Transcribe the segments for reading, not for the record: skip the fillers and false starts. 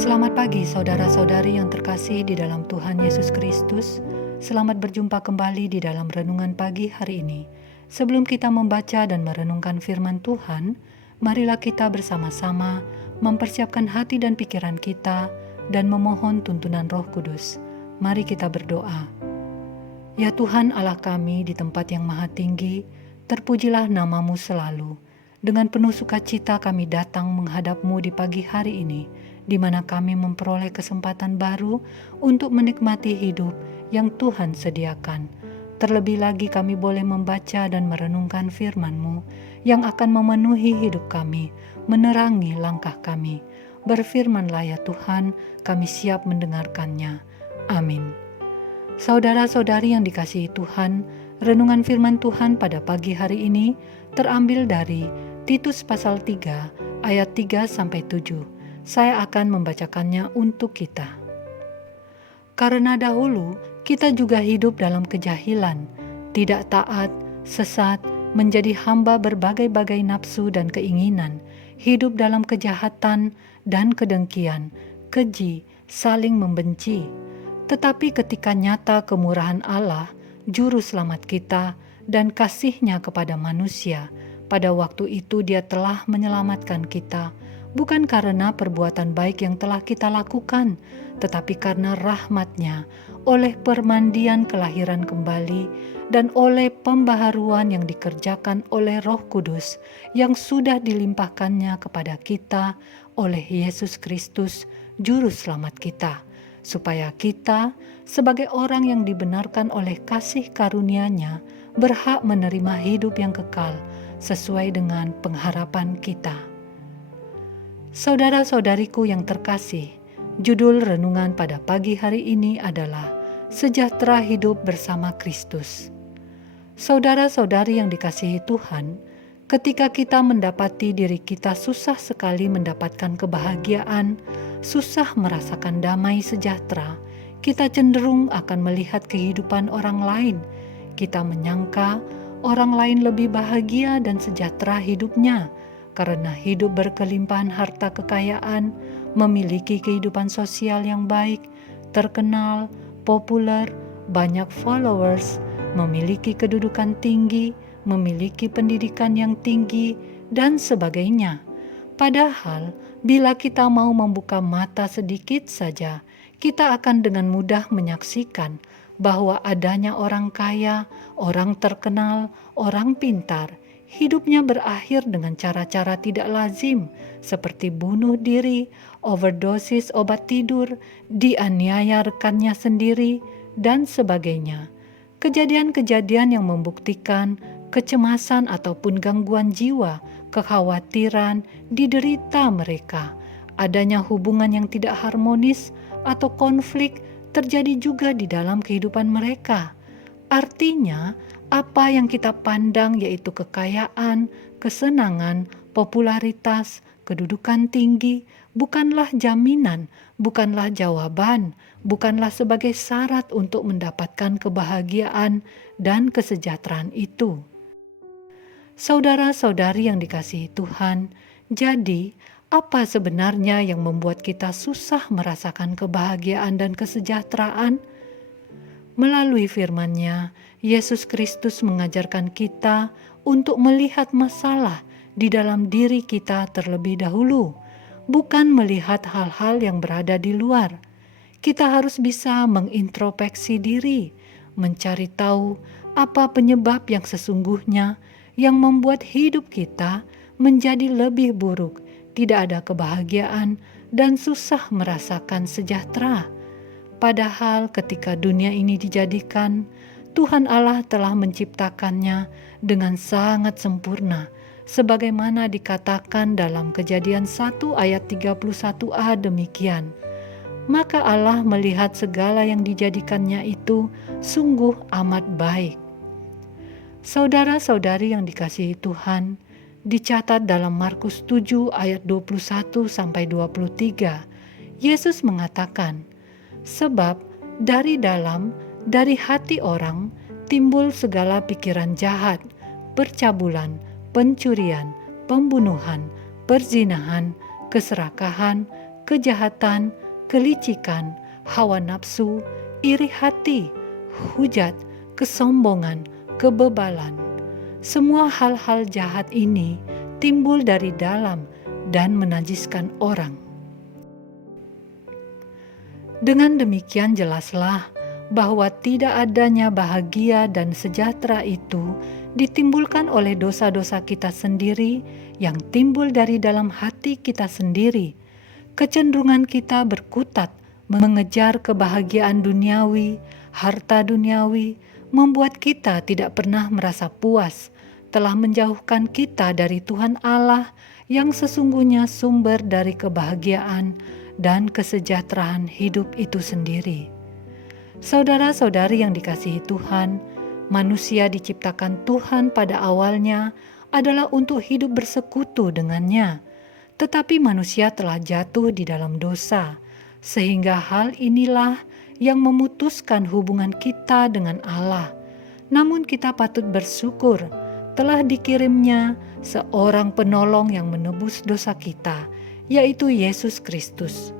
Selamat pagi saudara-saudari yang terkasih di dalam Tuhan Yesus Kristus. Selamat berjumpa kembali di dalam renungan pagi hari ini. Sebelum kita membaca dan merenungkan firman Tuhan, marilah kita bersama-sama mempersiapkan hati dan pikiran kita dan memohon tuntunan Roh Kudus. Mari kita berdoa. Ya Tuhan Allah kami di tempat yang maha tinggi, terpujilah nama-Mu selalu. Dengan penuh sukacita kami datang menghadap-Mu di pagi hari ini, di mana kami memperoleh kesempatan baru untuk menikmati hidup yang Tuhan sediakan. Terlebih lagi kami boleh membaca dan merenungkan firman-Mu yang akan memenuhi hidup kami, menerangi langkah kami. Berfirmanlah ya Tuhan, kami siap mendengarkannya. Amin. Saudara-saudari yang dikasihi Tuhan, renungan firman Tuhan pada pagi hari ini terambil dari Titus pasal 3 ayat 3-7. Saya akan membacakannya untuk kita. Karena dahulu kita juga hidup dalam kejahilan, tidak taat, sesat, menjadi hamba berbagai-bagai nafsu dan keinginan, hidup dalam kejahatan dan kedengkian, keji, saling membenci. Tetapi ketika nyata kemurahan Allah, Juru Selamat kita, dan kasih-Nya kepada manusia, pada waktu itu Dia telah menyelamatkan kita, bukan karena perbuatan baik yang telah kita lakukan, tetapi karena rahmat-Nya, oleh permandian kelahiran kembali, dan oleh pembaharuan yang dikerjakan oleh Roh Kudus, yang sudah dilimpahkannya kepada kita oleh Yesus Kristus, Juru Selamat kita, supaya kita, sebagai orang yang dibenarkan oleh kasih karunia-Nya, berhak menerima hidup yang kekal, sesuai dengan pengharapan kita. Saudara-saudariku yang terkasih, judul renungan pada pagi hari ini adalah Sejahtera Hidup Bersama Kristus. Saudara-saudari yang dikasihi Tuhan, ketika kita mendapati diri kita susah sekali mendapatkan kebahagiaan, susah merasakan damai sejahtera, kita cenderung akan melihat kehidupan orang lain. Kita menyangka orang lain lebih bahagia dan sejahtera hidupnya karena hidup berkelimpahan harta kekayaan, memiliki kehidupan sosial yang baik, terkenal, populer, banyak followers, memiliki kedudukan tinggi, memiliki pendidikan yang tinggi, dan sebagainya. Padahal, bila kita mau membuka mata sedikit saja, kita akan dengan mudah menyaksikan bahwa adanya orang kaya, orang terkenal, orang pintar, hidupnya berakhir dengan cara-cara tidak lazim, seperti bunuh diri, overdosis obat tidur, dianiaya rekannya sendiri, dan sebagainya. Kejadian-kejadian yang membuktikan kecemasan ataupun gangguan jiwa, kekhawatiran diderita mereka. Adanya hubungan yang tidak harmonis atau konflik terjadi juga di dalam kehidupan mereka. Artinya, apa yang kita pandang yaitu kekayaan, kesenangan, popularitas, kedudukan tinggi, bukanlah jaminan, bukanlah jawaban, bukanlah sebagai syarat untuk mendapatkan kebahagiaan dan kesejahteraan itu. Saudara-saudari yang dikasihi Tuhan, jadi apa sebenarnya yang membuat kita susah merasakan kebahagiaan dan kesejahteraan? Melalui firman-Nya, Yesus Kristus mengajarkan kita untuk melihat masalah di dalam diri kita terlebih dahulu, bukan melihat hal-hal yang berada di luar. Kita harus bisa mengintrospeksi diri, mencari tahu apa penyebab yang sesungguhnya yang membuat hidup kita menjadi lebih buruk, tidak ada kebahagiaan, dan susah merasakan sejahtera. Padahal ketika dunia ini dijadikan, Tuhan Allah telah menciptakannya dengan sangat sempurna, sebagaimana dikatakan dalam Kejadian 1 ayat 31a demikian. Maka Allah melihat segala yang dijadikannya itu sungguh amat baik. Saudara-saudari yang dikasihi Tuhan, dicatat dalam Markus 7 ayat 21-23, Yesus mengatakan, sebab dari dalam, dari hati orang, timbul segala pikiran jahat, percabulan, pencurian, pembunuhan, perzinahan, keserakahan, kejahatan, kelicikan, hawa nafsu, iri hati, hujat, kesombongan, kebebalan. Semua hal-hal jahat ini timbul dari dalam dan menajiskan orang. Dengan demikian jelaslah bahwa tidak adanya bahagia dan sejahtera itu ditimbulkan oleh dosa-dosa kita sendiri yang timbul dari dalam hati kita sendiri. Kecenderungan kita berkutat mengejar kebahagiaan duniawi, harta duniawi, membuat kita tidak pernah merasa puas, telah menjauhkan kita dari Tuhan Allah yang sesungguhnya sumber dari kebahagiaan dan kesejahteraan hidup itu sendiri. Saudara-saudari yang dikasihi Tuhan, manusia diciptakan Tuhan pada awalnya adalah untuk hidup bersekutu dengannya. Tetapi manusia telah jatuh di dalam dosa, sehingga hal inilah yang memutuskan hubungan kita dengan Allah. Namun kita patut bersyukur telah dikirimnya seorang penolong yang menebus dosa kita, yaitu Yesus Kristus.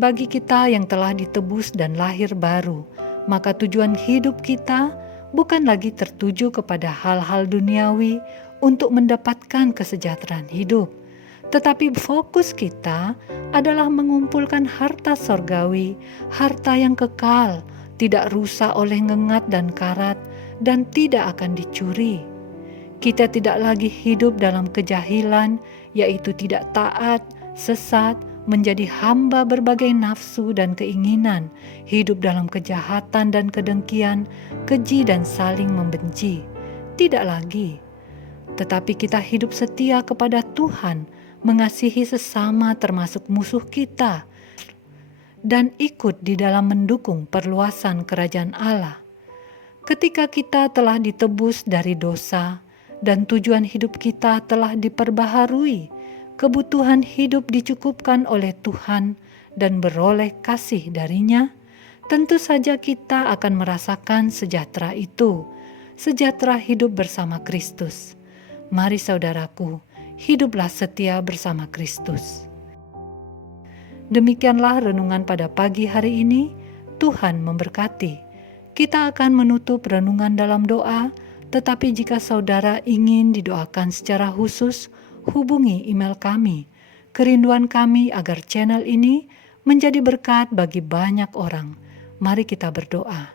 Bagi kita yang telah ditebus dan lahir baru, maka tujuan hidup kita bukan lagi tertuju kepada hal-hal duniawi untuk mendapatkan kesejahteraan hidup, tetapi fokus kita adalah mengumpulkan harta sorgawi, harta yang kekal, tidak rusak oleh ngengat dan karat, dan tidak akan dicuri. Kita tidak lagi hidup dalam kejahilan, yaitu tidak taat, sesat, menjadi hamba berbagai nafsu dan keinginan, hidup dalam kejahatan dan kedengkian, keji dan saling membenci. Tidak lagi. Tetapi kita hidup setia kepada Tuhan, mengasihi sesama termasuk musuh kita, dan ikut di dalam mendukung perluasan kerajaan Allah. Ketika kita telah ditebus dari dosa, dan tujuan hidup kita telah diperbaharui, kebutuhan hidup dicukupkan oleh Tuhan dan beroleh kasih darinya, tentu saja kita akan merasakan sejahtera itu, sejahtera hidup bersama Kristus. Mari saudaraku, hiduplah setia bersama Kristus. Demikianlah renungan pada pagi hari ini. Tuhan memberkati. Kita akan menutup renungan dalam doa, tetapi jika saudara ingin didoakan secara khusus, hubungi email kami. Kerinduan kami agar channel ini menjadi berkat bagi banyak orang. Mari kita berdoa.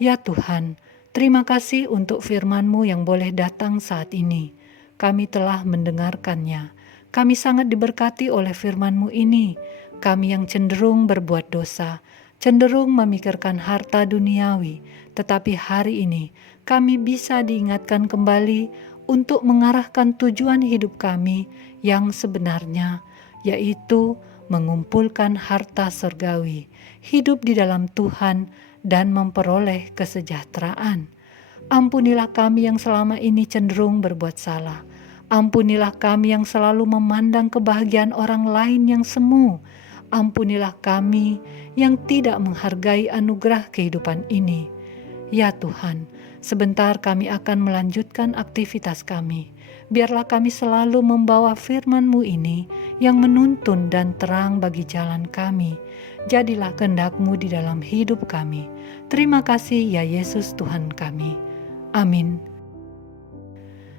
Ya Tuhan, terima kasih untuk firman-Mu yang boleh datang saat ini. Kami telah mendengarkannya. Kami sangat diberkati oleh firman-Mu ini. Kami yang cenderung berbuat dosa, cenderung memikirkan harta duniawi, tetapi hari ini kami bisa diingatkan kembali untuk mengarahkan tujuan hidup kami yang sebenarnya, yaitu mengumpulkan harta surgawi, hidup di dalam Tuhan, dan memperoleh kesejahteraan. Ampunilah kami yang selama ini cenderung berbuat salah. Ampunilah kami yang selalu memandang kebahagiaan orang lain yang semu. Ampunilah kami yang tidak menghargai anugerah kehidupan ini. Ya Tuhan, sebentar kami akan melanjutkan aktivitas kami. Biarlah kami selalu membawa firman-Mu ini yang menuntun dan terang bagi jalan kami. Jadilah kehendak-Mu di dalam hidup kami. Terima kasih ya Yesus Tuhan kami. Amin.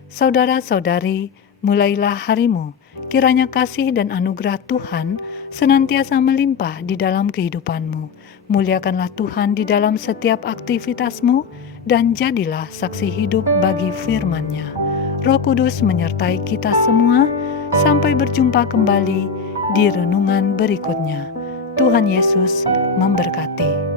Saudara-saudari, mulailah harimu. Kiranya kasih dan anugerah Tuhan senantiasa melimpah di dalam kehidupanmu. Muliakanlah Tuhan di dalam setiap aktivitasmu dan jadilah saksi hidup bagi firman-Nya. Roh Kudus menyertai kita semua. Sampai berjumpa kembali di renungan berikutnya. Tuhan Yesus memberkati.